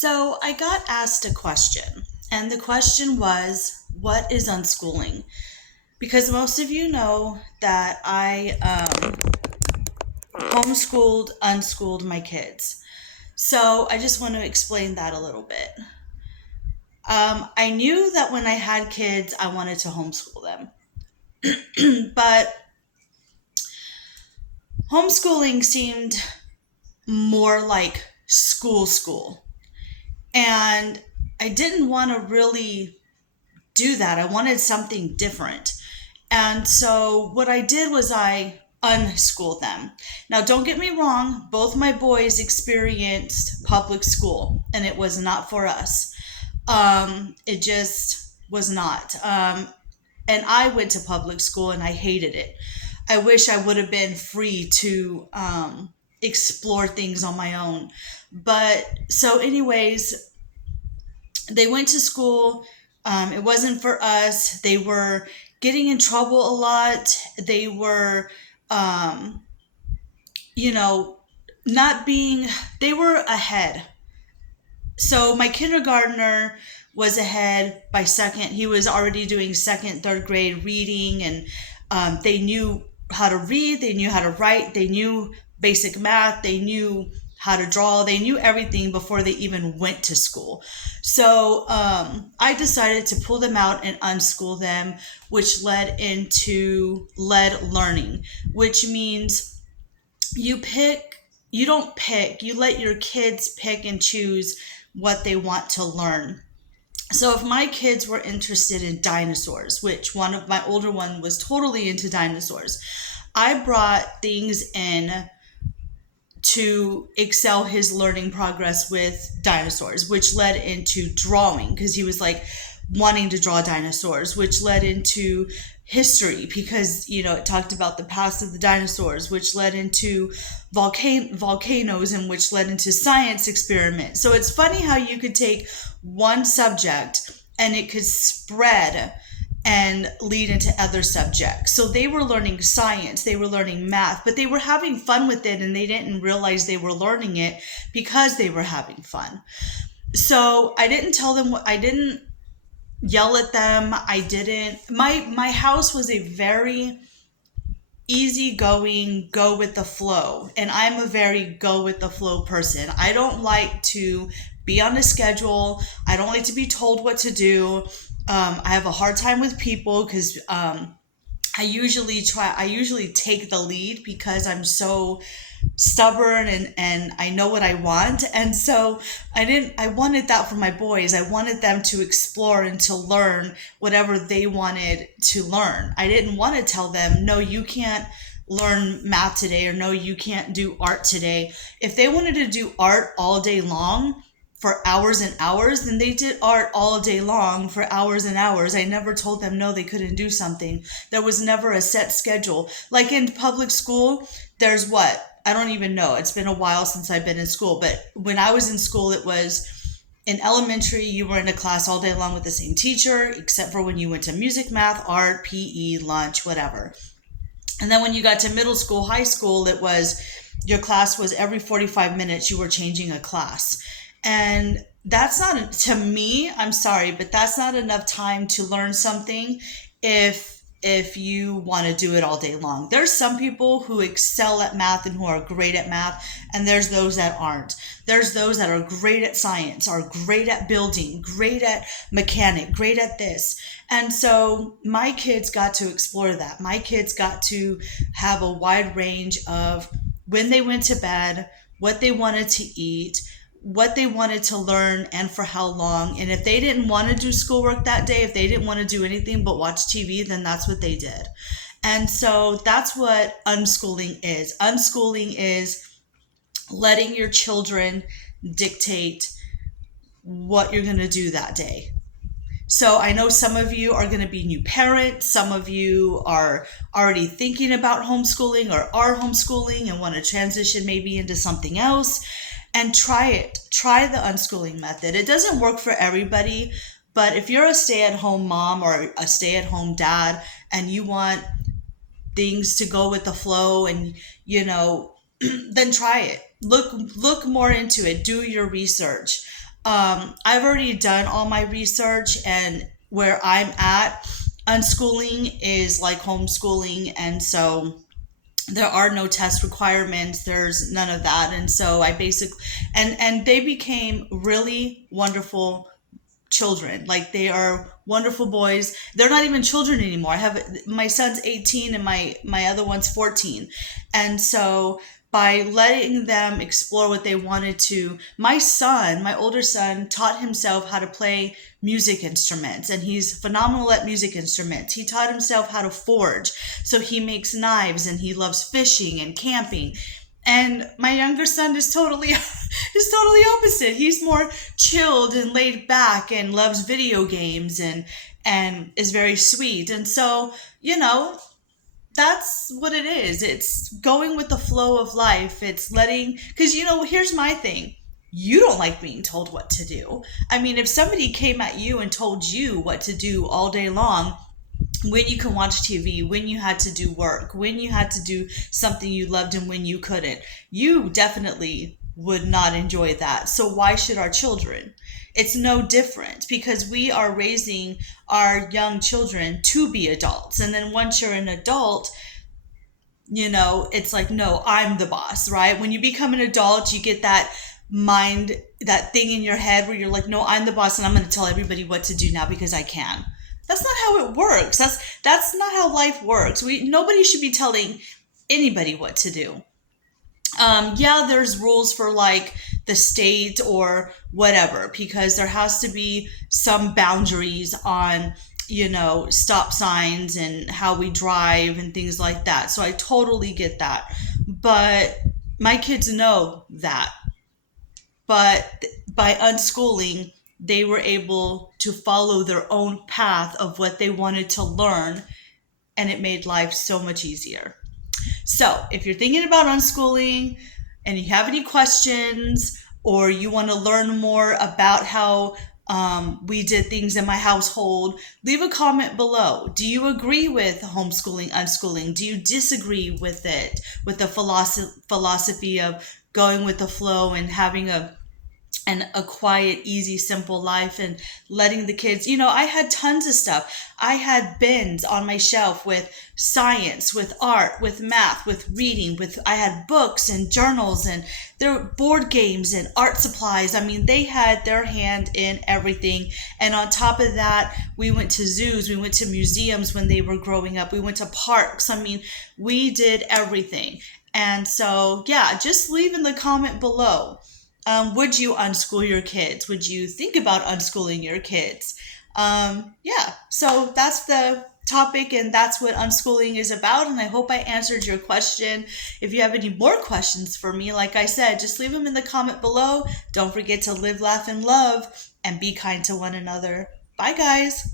So I got asked a question, and the question was, what is unschooling? Because most of you know that I homeschooled, unschooled my kids. So I just want to explain that a little bit. I knew that when I had kids, I wanted to homeschool them, but homeschooling seemed more like school. And I didn't want to really do that. I wanted something different. And so what I did was I unschooled them. Now, don't get me wrong, both my boys experienced public school, and it was not for us. It just was not. And I went to public school and I hated it. I wish I would have been free to explore things on my own. But so, anyways, they went to school. It wasn't for us. They were getting in trouble a lot. They were, um, you know, not being, they were ahead. So my kindergartner was ahead by second. He was already doing second, third grade reading, and they knew how to read, they knew how to write, they knew basic math, they knew how to draw, they knew everything before they even went to school. So I decided to pull them out and unschool them, which led into lead learning, which means you don't pick, you let your kids pick and choose what they want to learn. So if my kids were interested in dinosaurs, which one of my older one was totally into dinosaurs, I brought things in to excel his learning progress with dinosaurs, which led into drawing because he was like wanting to draw dinosaurs, which led into history because it talked about the past of the dinosaurs, which led into volcanoes, and which led into science experiments. So it's funny how you could take one subject and it could spread and lead into other subjects. So they were learning science, they were learning math, but they were having fun with it, and they didn't realize they were learning it because they were having fun. So I didn't tell them I didn't yell at them. I didn't. My house was a very easygoing, go with the flow, and I'm a very go with the flow person. I don't like to be on a schedule. I don't like to be told what to do. I have a hard time with people because I usually take the lead because I'm so stubborn, and I know what I want. And so I wanted that for my boys. I wanted them to explore and to learn whatever they wanted to learn. I didn't want to tell them, no, you can't learn math today, or no, you can't do art today. If they wanted to do art all day long for hours and hours, then they did art all day long for hours and hours. I never told them no, they couldn't do something. There was never a set schedule. Like in public school, there's what? I don't even know. It's been a while since I've been in school. But when I was in school, it was in elementary, you were in a class all day long with the same teacher, except for when you went to music, math, art, PE, lunch, whatever. And then when you got to middle school, high school, it was your class was every 45 minutes, you were changing a class. And that's not, to me, I'm sorry, but that's not enough time to learn something if you want to do it all day long. There's some people who excel at math and who are great at math, and there's those that aren't. There's those that are great at science, are great at building, great at mechanic, great at this. And so my kids got to explore that. My kids got to have a wide range of when they went to bed, what they wanted to eat, what they wanted to learn, and for how long. And if they didn't want to do schoolwork that day, if they didn't want to do anything but watch TV, then that's what they did. And so that's what unschooling is. Unschooling is letting your children dictate what you're going to do that day. So I know some of you are going to be new parents. Some of you are already thinking about homeschooling or are homeschooling and want to transition maybe into something else. And try it. Try the unschooling method. It doesn't work for everybody, but if you're a stay-at-home mom or a stay-at-home dad and you want things to go with the flow, and then try it. Look more into it. Do your research. I've already done all my research, and where I'm at, unschooling is like homeschooling, and so there are no test requirements, there's none of that. And so I basically, and they became really wonderful children. Like, they are wonderful boys. They're not even children anymore. I have, my son's 18 and my other one's 14. And so by letting them explore what they wanted to, my older son, taught himself how to play music instruments, and he's phenomenal at music instruments. He taught himself how to forge. So he makes knives, and he loves fishing and camping. And my younger son is totally is totally opposite. He's more chilled and laid back and loves video games, and is very sweet. And so, that's what it is. It's going with the flow of life. It's letting, because, here's my thing. You don't like being told what to do. I mean, if somebody came at you and told you what to do all day long, when you can watch TV, when you had to do work, when you had to do something you loved and when you couldn't, you definitely would not enjoy that. So why should our children? It's no different, because we are raising our young children to be adults. And then once you're an adult, it's like, no, I'm the boss, right? When you become an adult, you get that mind, that thing in your head where you're like, no, I'm the boss and I'm going to tell everybody what to do now because I can. That's not how it works. That's not how life works. Nobody should be telling anybody what to do. Yeah, there's rules for like the state or whatever, because there has to be some boundaries on, stop signs and how we drive and things like that. So I totally get that. But my kids know that. But by unschooling, they were able to follow their own path of what they wanted to learn, and it made life so much easier. So if you're thinking about unschooling and you have any questions, or you want to learn more about how we did things in my household, leave a comment below. Do you agree with homeschooling, unschooling? Do you disagree with it, with the philosophy of going with the flow and having a quiet, easy, simple life, and letting the kids, I had tons of stuff. I had bins on my shelf with science, with art, with math, with reading, I had books and journals, and their board games and art supplies. I mean, they had their hand in everything. And on top of that, we went to zoos, we went to museums when they were growing up, we went to parks. I mean, we did everything. And so, yeah, just leave in the comment below. Would you unschool your kids? Would you think about unschooling your kids? Yeah, so that's the topic, and that's what unschooling is about. And I hope I answered your question. If you have any more questions for me, like I said, just leave them in the comment below. Don't forget to live, laugh, and love, and be kind to one another. Bye, guys.